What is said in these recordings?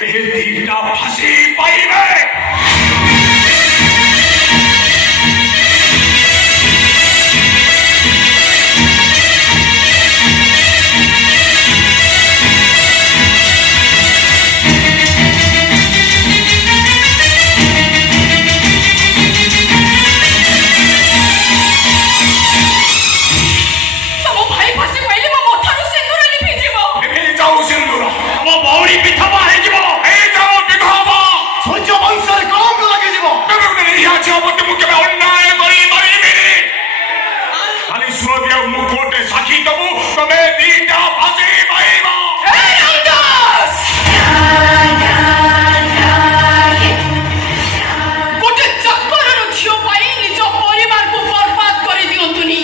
ଦିଟା ଫାଶୀ ପାଇବେ। সাক্ষী দেবো তবে দিটা ফাঁসি পাইব। গোটে ଚାକରର ଝିଅ ପାଇଁ ନିଜ ପରିବାରକୁ ବର୍ବାଦ କରି ଦିଅନ୍ତୁନି।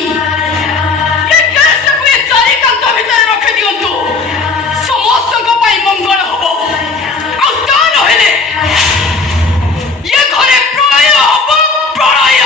ଏ କେସଟାକୁ ଏ ଚାରି କାନ୍ଥ ଭିତରେ ରଖି ଦିଅନ୍ତୁ। ସମସ୍ତଙ୍କ ପାଇଁ ମଙ୍ଗଳ ହବ। ଆଉ ତା ନହେଲେ ଏ ଘରେ ପ୍ରଳୟ ହବ, ପ୍ରଳୟ।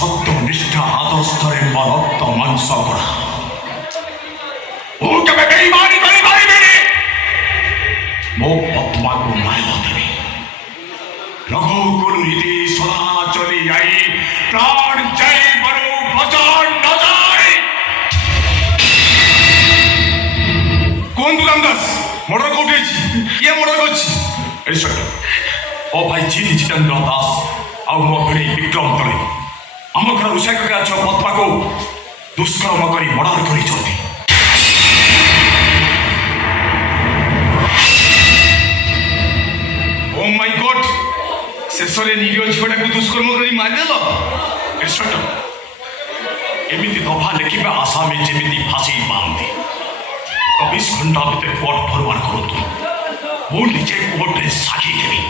সত্যনিষ্ঠা আদর্শরে মহত্ব মাংস করা ও কেবে বেঈমানি করে পারিবেনি। মো পদ্মাকু ন্যায় দেবে রঘুকুল রীতি সদা চলি যাই প্রাণ যাই বড় বচন ন যায়। কোন রামদাস মর্ডর কোটি কিଏ মর্ডর করছি? ইন্সপেক্টর ও ভাই জিতি জিতেন্দ্র দাস ଆଉ ମୋ ଭିଣେଇ ବିକ୍ରମ ତଳେ ଆମ ଘର ରୋଷେଇ କରିବା ଝିଅ ପଦ୍ମାକୁ ଦୁଷ୍କର୍ମ କରି ମର୍ଡର କରିଛନ୍ତି। ଓ ମାଇ ଗଡ୍, ଶେଷରେ ନିରୀହ ଝିଅଟାକୁ ଦୁଷ୍କର୍ମ କରି ମାରିଦେଲ। ଇନ୍ସପେକ୍ଟର ଏମିତି ଦଫା ଲେଖିବା ଆସାମୀ ଯେମିତି ଫାଶୀ ପାଆନ୍ତି। 24 ଘଣ୍ଟା ଭିତରେ କୋର୍ଟ ଫରୱାର୍ଡ କରନ୍ତୁ। ମୁଁ ନିଜେ କୋର୍ଟରେ ସାକ୍ଷୀ ଦେବି।